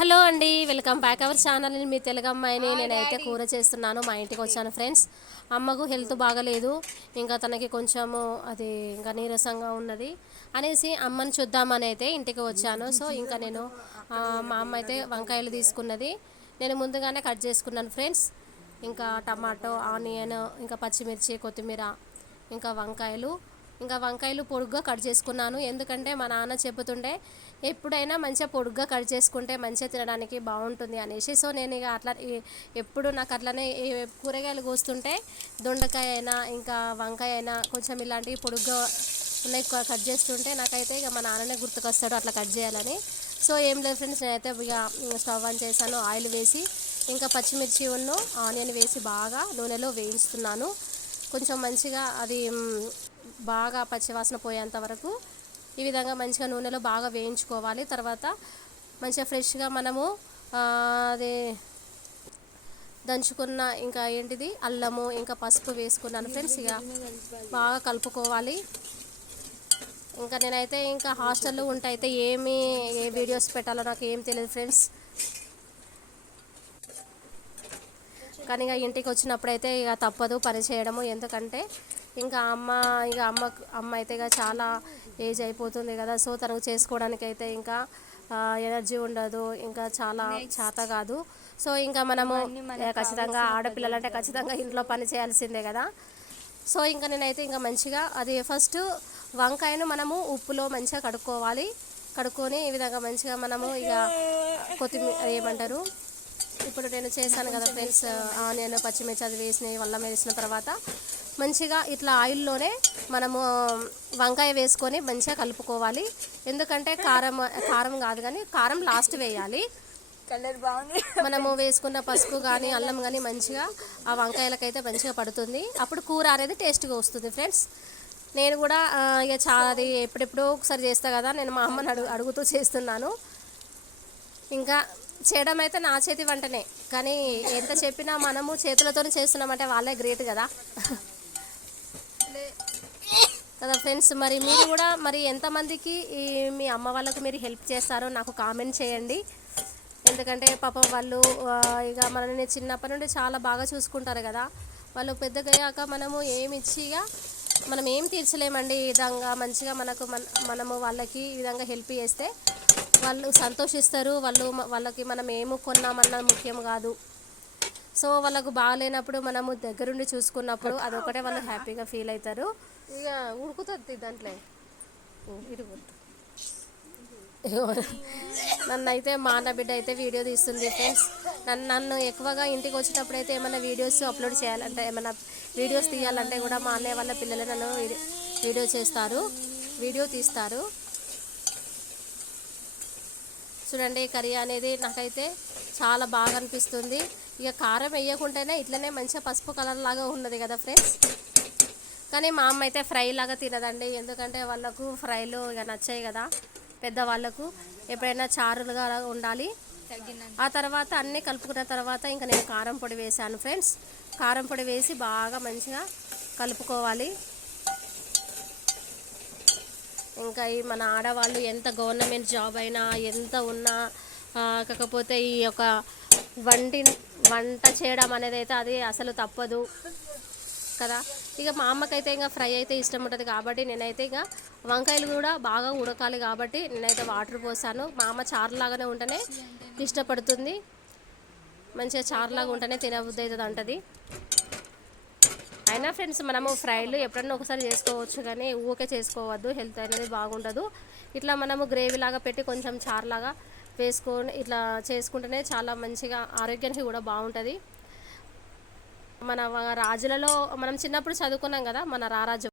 Hello అండి welcome back our channel. మీ తెలుగు అమ్మాయిని నేనైతే కూర చేస్తున్నాను మా ఇంటికి వచ్చాను ఫ్రెండ్స్. అమ్మకు హెల్త్ బాగలేదు. ఇంకా తనకి కొంచెము అది ఇంకా నీరసంగా ఉన్నది అనేసి అమ్మని చూద్దామని అయితే ఇంటికి వచ్చాను. సో ఇంకా నేను మా అమ్మ అయితే వంకాయలు తీసుకున్నది. నేను ముందుగానే కట్ చేసుకున్నాను ఫ్రెండ్స్. ఇంకా టమాటో ఆనియన్ ఇంకా పచ్చిమిర్చి కొత్తిమీర ఇంకా వంకాయలు. ఇంకా వంకాయలు పొడుగ్గా కట్ చేసుకున్నాను. ఎందుకంటే మా నాన్న చెబుతుండే ఎప్పుడైనా మంచిగా పొడుగ్గా కట్ చేసుకుంటే మంచిగా తినడానికి బాగుంటుంది అనేసి. సో నేను ఇక అట్లా ఎప్పుడు నాకు అట్లనే కూరగాయలు కోస్తుంటే దొండకాయ అయినా ఇంకా వంకాయ అయినా కొంచెం ఇలాంటివి పొడుగ్గా ఉన్నాయి కట్ చేస్తుంటే నాకైతే ఇక మా నాన్ననే గుర్తుకొస్తాడు అట్లా కట్ చేయాలని. సో ఏం లేదు ఫ్రెండ్స్ నేనైతే ఇక స్టవ్ ఆన్ చేశాను ఆయిల్ వేసి ఇంకా పచ్చిమిర్చి ఉన్ను ఆనియన్ వేసి బాగా నూనెలో వేయిస్తున్నాను కొంచెం మంచిగా అది బాగా పచ్చివాసన పోయేంత వరకు ఈ విధంగా మంచిగా నూనెలో బాగా వేయించుకోవాలి. తర్వాత మంచిగా ఫ్రెష్గా మనము అది దంచుకున్న ఇంకా ఏంటిది అల్లము ఇంకా పసుపు వేసుకున్నాను ఫ్రెండ్స్. ఇక బాగా కలుపుకోవాలి. ఇంకా నేనైతే ఇంకా హాస్టల్లో ఉంటే అయితే ఏమి ఏ వీడియోస్ పెట్టాలో నాకు ఏం తెలియదు ఫ్రెండ్స్. కానీ ఇక ఇంటికి వచ్చినప్పుడు అయితే ఇక తప్పదు పని చేయడము. ఎందుకంటే ఇంకా అమ్మ ఇక అమ్మ అమ్మ అయితే ఇక చాలా ఏజ్ అయిపోతుంది కదా సో తనకు చేసుకోవడానికి అయితే ఇంకా ఎనర్జీ ఉండదు ఇంకా చాలా చేత కాదు. సో ఇంకా మనము ఖచ్చితంగా ఆడపిల్లలంటే ఖచ్చితంగా ఇంట్లో పని చేయాల్సిందే కదా. సో ఇంకా నేనైతే ఇంకా మంచిగా అది ఫస్ట్ వంకాయను మనము ఉప్పులో మంచిగా కడుక్కోవాలి. కడుక్కొని ఈ విధంగా మంచిగా మనము ఇక కొత్తిమీర ఏమంటారు? ఇప్పుడు నేను చేశాను కదా ఫ్రెండ్స్ ఆనియన్ పచ్చిమిర్చి అది వేసిన వల్ల వేసిన తర్వాత మంచిగా ఇట్లా ఆయిల్లోనే మనము వంకాయ వేసుకొని మంచిగా కలుపుకోవాలి. ఎందుకంటే కారం కారం కాదు కానీ కారం లాస్ట్ వేయాలి. కలర్ బాగుంది. మనము వేసుకున్న పసుపు కానీ అల్లం కానీ మంచిగా ఆ వంకాయలకైతే మంచిగా పడుతుంది. అప్పుడు కూర అనేది టేస్ట్గా వస్తుంది ఫ్రెండ్స్. నేను కూడా ఇక చాలా అది ఎప్పుడెప్పుడో ఒకసారి చేస్తా కదా నేను మా అమ్మని అడుగు అడుగుతూ చేస్తున్నాను. ఇంకా చేయడం అయితే నా చేతి వంటనే. కానీ ఎంత చెప్పినా మనము చేతులతో చేస్తున్నామంటే వాళ్ళే గ్రేట్ కదా. కదా ఫ్రెండ్స్ మరి మీరు కూడా మరి ఎంతమందికి ఈ మీ అమ్మ వాళ్ళకు మీరు హెల్ప్ చేస్తారో నాకు కామెంట్ చేయండి. ఎందుకంటే పాపం వాళ్ళు ఇక మనల్ని చిన్నప్పటి నుండి చాలా బాగా చూసుకుంటారు కదా. వాళ్ళు పెద్దగయ్యాక మనము ఏమి ఇచ్చి ఇక మనం ఏం తీర్చలేమండి. ఈ విధంగా మంచిగా మనకు మన మనము వాళ్ళకి ఈ విధంగా హెల్ప్ చేస్తే వాళ్ళు సంతోషిస్తారు. వాళ్ళు వాళ్ళకి మనం ఏమి కొన్నామన్నది ముఖ్యం కాదు. సో వాళ్ళకు బాగాలేనప్పుడు మనము దగ్గరుండి చూసుకున్నప్పుడు అదొకటే వాళ్ళు హ్యాపీగా ఫీల్ అవుతారు. ఇక ఉడుకుతుంది దాంట్లో. ఇరుగుతుంది నన్ను అయితే మా అన్న బిడ్డ అయితే వీడియో తీస్తుంది ఫ్రెండ్స్. నన్ను నన్ను ఎక్కువగా ఇంటికి వచ్చినప్పుడు అయితే ఏమైనా వీడియోస్ అప్లోడ్ చేయాలంటే ఏమైనా వీడియోస్ తీయాలంటే కూడా మా అన్నయ్య వాళ్ళ పిల్లలు నన్ను వీడి- వీడియో చేస్తారు. వీడియో తీస్తారు. చూడండి కర్రీ అనేది నాకైతే చాలా బాగా అనిపిస్తుంది ఇక కారం వేయకుంటేనే ఇట్లనే మంచిగా పసుపు కలర్ లాగా ఉన్నది కదా ఫ్రెండ్స్? కానీ మా అమ్మ అయితే ఫ్రై లాగా తినదండి. ఎందుకంటే వాళ్ళకు ఫ్రైలు ఇక నచ్చాయి కదా పెద్దవాళ్ళకు. ఎప్పుడైనా చారులుగా ఉండాలి. ఆ తర్వాత అన్నీ కలుపుకున్న తర్వాత ఇంకా నేను కారం పొడి వేసాను ఫ్రెండ్స్. కారం పొడి వేసి బాగా మంచిగా కలుపుకోవాలి. ఇంకా ఈ మన ఆడవాళ్ళు ఎంత గవర్నమెంట్ జాబ్ అయినా ఎంత ఉన్నా కాకపోతే ఈ యొక్క వంటి వంట చేయడం అనేది అయితే అది అసలు తప్పదు. కదా? ఇక మా అమ్మకైతే ఇంకా ఫ్రై అయితే ఇష్టం ఉంటుంది కాబట్టి నేనైతే ఇక వంకాయలు కూడా బాగా ఉడకాలి కాబట్టి నేనైతే వాటర్ పోసాను. మా అమ్మ చారులాగానే ఉంటేనే ఇష్టపడుతుంది. మంచిగా చారులాగా ఉంటేనే తినబుద్ధి అవుతుంది అంటది అయినా ఫ్రెండ్స్ మనము ఫ్రైలు ఎప్పుడన్నా ఒకసారి చేసుకోవచ్చు కానీ ఊకే చేసుకోవద్దు. హెల్త్ అనేది బాగుండదు. ఇట్లా మనము గ్రేవీ లాగా పెట్టి కొంచెం చారులాగా వేసుకొని ఇట్లా చేసుకుంటేనే చాలా మంచిగా ఆరోగ్యానికి కూడా బాగుంటుంది. మన రాజులలో మనం చిన్నప్పుడు చదువుకున్నాం కదా మన రారాజు